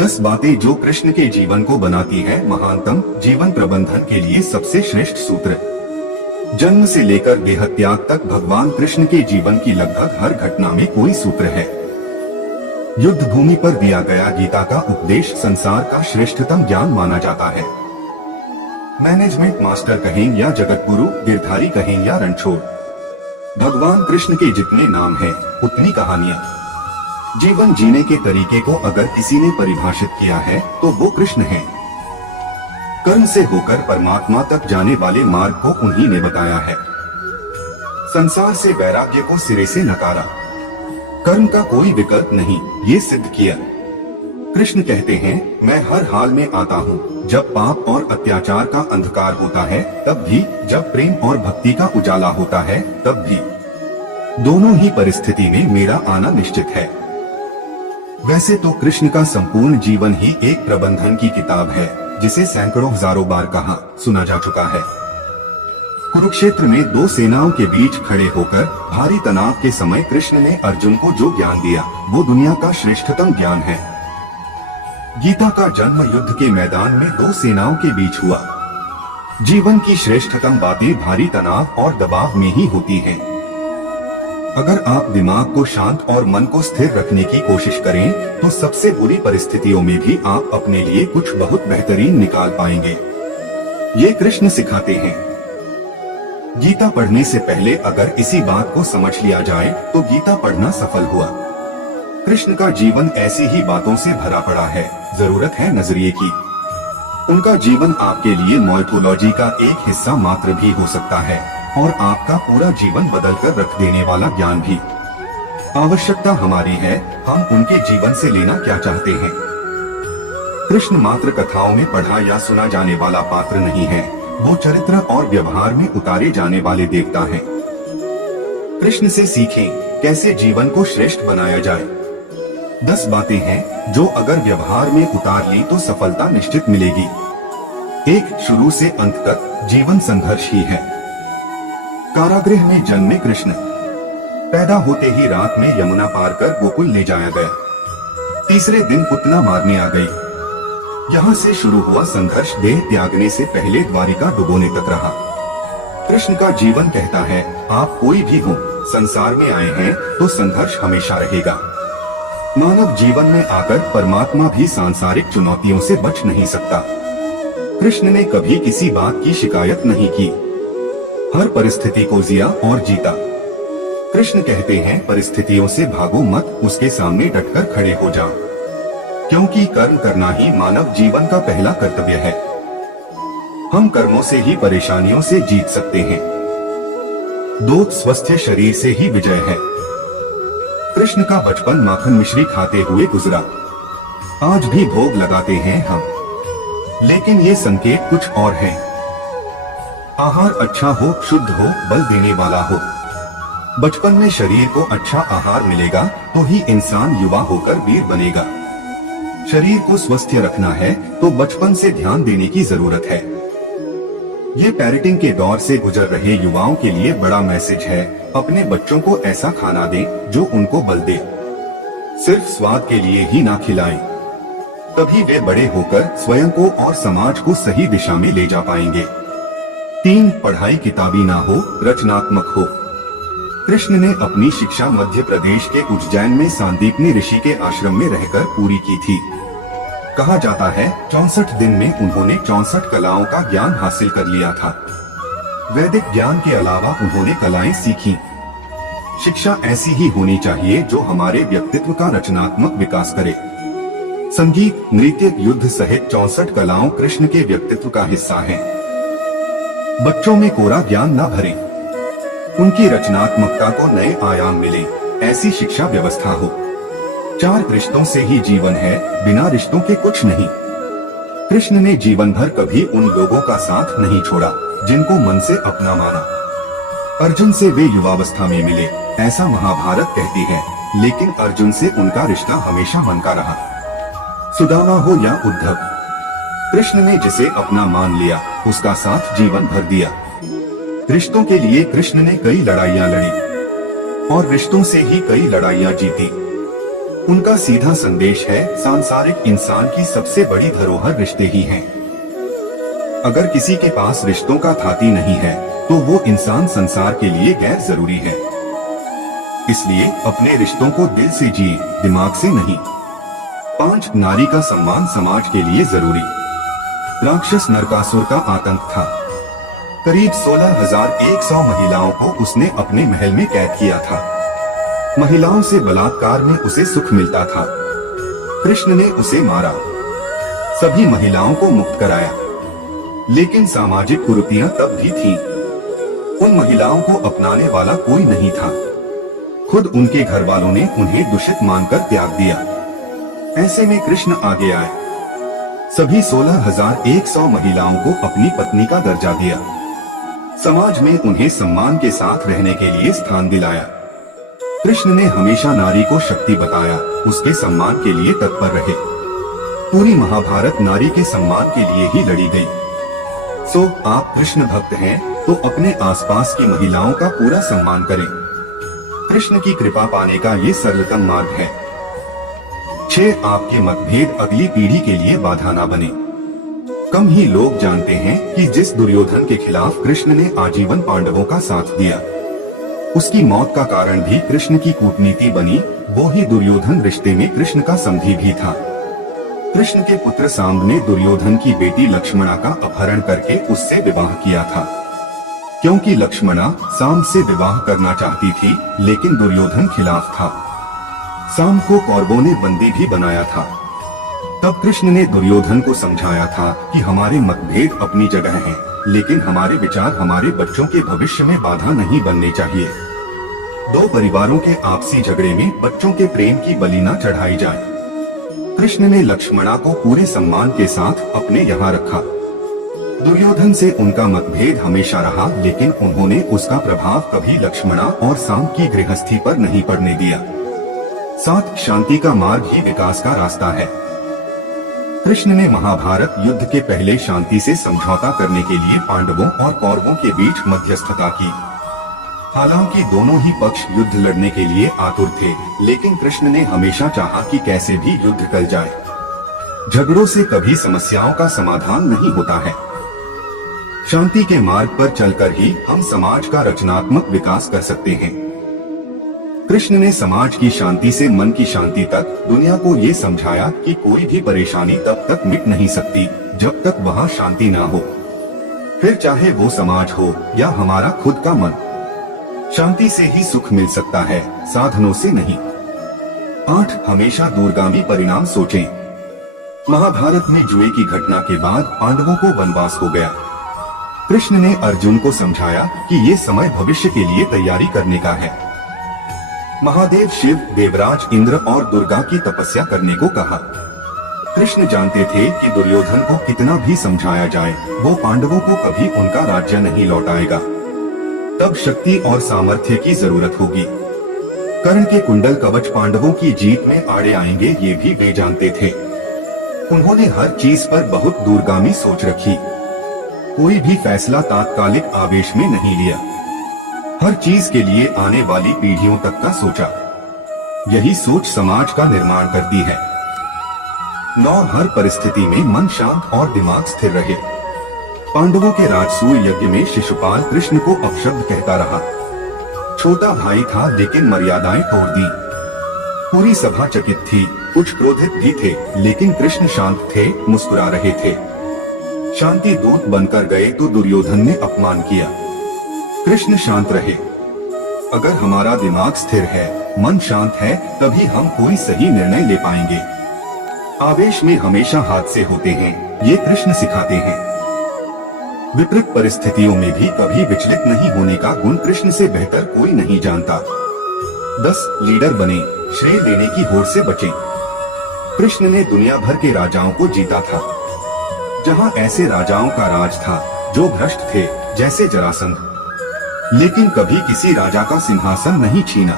10 बातें जो कृष्ण के जीवन को बनाती है महानतम। जीवन प्रबंधन के लिए सबसे श्रेष्ठ सूत्र। जन्म से लेकर देहत्याग तक भगवान कृष्ण के जीवन की लगभग हर घटना में कोई सूत्र है। युद्ध भूमि पर दिया गया गीता का उपदेश संसार का श्रेष्ठतम ज्ञान माना जाता है। मैनेजमेंट मास्टर कहें या जगत गुरु, गिरधारी कहें या रणछोड़, भगवान कृष्ण के जितने नाम हैं, उतनी कहानियां। जीवन जीने के तरीके को अगर किसी ने परिभाषित किया है तो वो कृष्ण है। कर्म से होकर परमात्मा तक जाने वाले मार्ग को उन्हीं ने बताया है। संसार से वैराग्य को सिरे से नकारा, कर्म का कोई विकल्प नहीं, ये सिद्ध किया। कृष्ण कहते हैं, मैं हर हाल में आता हूँ। जब पाप और अत्याचार का अंधकार होता है तब भी, जब प्रेम और भक्ति का उजाला होता है तब भी। दोनों ही परिस्थिति में मेरा आना निश्चित है। वैसे तो कृष्ण का संपूर्ण जीवन ही एक प्रबंधन की किताब है, जिसे सैकड़ों हजारों बार कहा सुना जा चुका है। कुरुक्षेत्र में दो सेनाओं के बीच खड़े होकर भारी तनाव के समय कृष्ण ने अर्जुन को जो ज्ञान दिया वो दुनिया का श्रेष्ठतम ज्ञान है। गीता का जन्म युद्ध के मैदान में दो सेनाओं के बीच हुआ। जीवन की श्रेष्ठतम बातें भारी तनाव और दबाव में ही होती हैं। अगर आप दिमाग को शांत और मन को स्थिर रखने की कोशिश करें तो सबसे बुरी परिस्थितियों में भी आप अपने लिए कुछ बहुत बेहतरीन निकाल पाएंगे। ये कृष्ण सिखाते हैं। गीता पढ़ने से पहले अगर इसी बात को समझ लिया जाए तो गीता पढ़ना सफल हुआ। कृष्ण का जीवन ऐसी ही बातों से भरा पड़ा है, जरूरत है नजरिए की। उनका जीवन आपके लिए माइथोलॉजी का एक हिस्सा मात्र भी हो सकता है और आपका पूरा जीवन बदल कर रख देने वाला ज्ञान भी। आवश्यकता हमारी है, हम उनके जीवन से लेना क्या चाहते हैं। कृष्ण मात्र कथाओं में पढ़ा या सुना जाने वाला पात्र नहीं है, वो चरित्र और व्यवहार में उतारे जाने वाले देवता हैं। कृष्ण से सीखें कैसे जीवन को श्रेष्ठ बनाया जाए। 10 बातें हैं जो अगर व्यवहार में उतार ली तो सफलता निश्चित मिलेगी। 1. शुरू से अंत तक जीवन संघर्ष ही है। कारागृह में जन्मे कृष्ण, पैदा होते ही रात में यमुना पार कर गोकुल ले जाया गया। तीसरे दिन पुतना मारने आ गई। यहाँ से शुरू हुआ संघर्ष देह त्यागने से पहले द्वारिका डुबोने तक रहा। कृष्ण का जीवन कहता है, आप कोई भी हो, संसार में आए हैं तो संघर्ष हमेशा रहेगा। मानव जीवन में आकर परमात्मा भी सांसारिक चुनौतियों से बच नहीं सकता। कृष्ण ने कभी किसी बात की शिकायत नहीं की, हर परिस्थिति को जिया और जीता। कृष्ण कहते हैं, परिस्थितियों से भागो मत, उसके सामने डटकर खड़े हो जाओ, क्योंकि कर्म करना ही मानव जीवन का पहला कर्तव्य है। हम कर्मों से ही परेशानियों से जीत सकते हैं। 2. स्वस्थ शरीर से ही विजय है। कृष्ण का बचपन माखन मिश्री खाते हुए गुजरा। आज भी भोग लगाते हैं हम, लेकिन ये संकेत कुछ और है। आहार अच्छा हो, शुद्ध हो, बल देने वाला हो। बचपन में शरीर को अच्छा आहार मिलेगा तो ही इंसान युवा होकर वीर बनेगा। शरीर को स्वस्थ रखना है तो बचपन से ध्यान देने की जरूरत है। ये पेरेंटिंग के दौर से गुजर रहे युवाओं के लिए बड़ा मैसेज है। अपने बच्चों को ऐसा खाना दें जो उनको बल दे। सिर्फ स्वाद के लिए ही ना खिलाएं, तभी वे बड़े होकर स्वयं को और समाज को सही दिशा में ले जा पाएंगे। 3. पढ़ाई किताबी ना हो, रचनात्मक हो। कृष्ण ने अपनी शिक्षा मध्य प्रदेश के उज्जैन में सांदीपनी ऋषि के आश्रम में रहकर पूरी की थी। कहा जाता है 64 दिन में उन्होंने 64 कलाओं का ज्ञान हासिल कर लिया था। वैदिक ज्ञान के अलावा उन्होंने कलाएं सीखी। शिक्षा ऐसी ही होनी चाहिए जो हमारे व्यक्तित्व का रचनात्मक विकास करे। संगीत, नृत्य, युद्ध सहित 64 कलाओं कृष्ण के व्यक्तित्व का हिस्सा हैं। बच्चों में कोरा ज्ञान न भरें, उनकी रचनात्मकता को नए आयाम मिले, ऐसी शिक्षा व्यवस्था हो। 4 रिश्तों से ही जीवन है, बिना रिश्तों के कुछ नहीं। कृष्ण ने जीवन भर कभी उन लोगों का साथ नहीं छोड़ा जिनको मन से अपना माना। अर्जुन से वे युवावस्था में मिले, ऐसा महाभारत कहती है, लेकिन अर्जुन से उनका रिश्ता हमेशा मन का रहा। सुदामा हो या उद्धव, कृष्ण ने जिसे अपना मान लिया उसका साथ जीवन भर दिया। रिश्तों के लिए कृष्ण ने कई लड़ाइयां लड़ी और रिश्तों से ही कई लड़ाइयां जीती। उनका सीधा संदेश है, सांसारिक इंसान की सबसे बड़ी धरोहर रिश्ते ही हैं। अगर किसी के पास रिश्तों का थाती नहीं है तो वो इंसान संसार के लिए गैर जरूरी है। इसलिए अपने रिश्तों को दिल से जिए, दिमाग से नहीं। 5 नारी का सम्मान समाज के लिए जरूरी। राक्षस नरकासुर का आतंक था। करीब 16,100 महिलाओं को उसने अपने महल में कैद किया था। महिलाओं से बलात्कार में उसे सुख मिलता था। कृष्ण ने उसे मारा, सभी महिलाओं को मुक्त कराया। लेकिन सामाजिक कुरीतियां तब भी थीं। उन महिलाओं को अपनाने वाला कोई नहीं था। खुद उनके घर वालों ने उन्हें दूषित मानकर त्याग दिया। ऐसे में कृष्ण आगे आए, सभी 16,100 महिलाओं को अपनी पत्नी का दर्जा दिया। समाज में उन्हें सम्मान के साथ रहने के लिए स्थान दिलाया। कृष्ण ने हमेशा नारी को शक्ति बताया, उसके सम्मान के लिए तत्पर रहे। पूरी महाभारत नारी के सम्मान के लिए ही लड़ी गई। सो आप कृष्ण भक्त हैं तो अपने आसपास की महिलाओं का पूरा सम्मान करें। कृष्ण की कृपा पाने का ये सरलतम मार्ग है। 6 आपके मतभेद अगली पीढ़ी के लिए बाधा न बने। कम ही लोग जानते हैं कि जिस दुर्योधन के खिलाफ कृष्ण ने आजीवन पांडवों का साथ दिया, उसकी मौत का कारण भी कृष्ण की कूटनीति बनी। वो ही दुर्योधन रिश्ते में कृष्ण का समधी भी था। कृष्ण के पुत्र सांब ने दुर्योधन की बेटी लक्ष्मणा का अपहरण करके उससे विवाह किया था। क्योंकि लक्ष्मणा सांब से विवाह करना चाहती थी, लेकिन दुर्योधन खिलाफ था। सांब को कौरवों ने बंदी भी बनाया था। तब कृष्ण ने दुर्योधन को समझाया था कि हमारे मतभेद अपनी जगह हैं, लेकिन हमारे विचार हमारे बच्चों के भविष्य में बाधा नहीं बनने चाहिए। 2 परिवारों के आपसी झगड़े में बच्चों के प्रेम की बलि न चढ़ाई जाए। कृष्ण ने लक्ष्मणा को पूरे सम्मान के साथ अपने यहाँ रखा। दुर्योधन से उनका मतभेद हमेशा रहा, लेकिन उन्होंने उसका प्रभाव कभी लक्ष्मणा और सांब की गृहस्थी पर नहीं पड़ने दिया। साथ शांति का मार्ग ही विकास का रास्ता है। कृष्ण ने महाभारत युद्ध के पहले शांति से समझौता करने के लिए पांडवों और कौरवों के बीच मध्यस्थता की। हालांकि दोनों ही पक्ष युद्ध लड़ने के लिए आतुर थे, लेकिन कृष्ण ने हमेशा चाहा कि कैसे भी युद्ध टल जाए। झगड़ों से कभी समस्याओं का समाधान नहीं होता है। शांति के मार्ग पर चलकर ही हम समाज का रचनात्मक विकास कर सकते हैं। कृष्ण ने समाज की शांति से मन की शांति तक दुनिया को ये समझाया कि कोई भी परेशानी तब तक मिट नहीं सकती जब तक वहाँ शांति ना हो। फिर चाहे वो समाज हो या हमारा खुद का मन, शांति से ही सुख मिल सकता है, साधनों से नहीं। 8 हमेशा दूरगामी परिणाम सोचें। महाभारत में जुए की घटना के बाद पांडवों को वनवास हो गया। कृष्ण ने अर्जुन को समझाया कि ये समय भविष्य के लिए तैयारी करने का है। महादेव शिव, देवराज इंद्र और दुर्गा की तपस्या करने को कहा। कृष्ण जानते थे कि दुर्योधन को कितना भी समझाया जाए, वो पांडवों को कभी उनका राज्य नहीं लौटाएगा। तब शक्ति और सामर्थ्य की जरूरत होगी। कर्ण के कुंडल कवच पांडवों की जीत में आड़े आएंगे, ये भी वे जानते थे। उन्होंने हर चीज पर बहुत दूरगामी सोच रखी। कोई भी फैसला तात्कालिक आवेश में नहीं लिया। हर चीज के लिए आने वाली पीढ़ियों तक का सोचा। यही सोच समाज का निर्माण करती है। 9 हर परिस्थिति में मन शांत और दिमाग स्थिर रहे। पांडवों के राजसूय यज्ञ में शिशुपाल कृष्ण को अपशब्द कहता रहा। छोटा भाई था, लेकिन मर्यादाएं तोड़ दी। पूरी सभा चकित थी, कुछ क्रोधित भी थे, लेकिन कृष्ण शांत थे, मुस्कुरा रहे थे। शांति दूत बनकर गए तो दुर्योधन ने अपमान किया। कृष्ण शांत रहे। अगर हमारा दिमाग स्थिर है, मन शांत है, तभी हम कोई सही निर्णय ले पाएंगे। आवेश में हमेशा हादसे होते हैं, ये कृष्ण सिखाते हैं। विपरीत परिस्थितियों में भी कभी विचलित नहीं होने का गुण कृष्ण से बेहतर कोई नहीं जानता। 10 लीडर बने, श्रेय लेने की होड़ से बचे। कृष्ण ने दुनिया भर के राजाओं को जीता था। जहां ऐसे राजाओं का राज था जो भ्रष्ट थे, जैसे जरासंध, लेकिन कभी किसी राजा का सिंहासन नहीं छीना।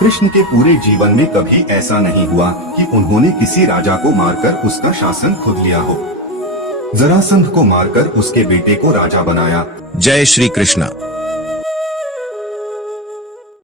कृष्ण के पूरे जीवन में कभी ऐसा नहीं हुआ कि उन्होंने किसी राजा को मारकर उसका शासन खुद लिया हो। जरासंध को मारकर उसके बेटे को राजा बनाया। जय श्री कृष्ण।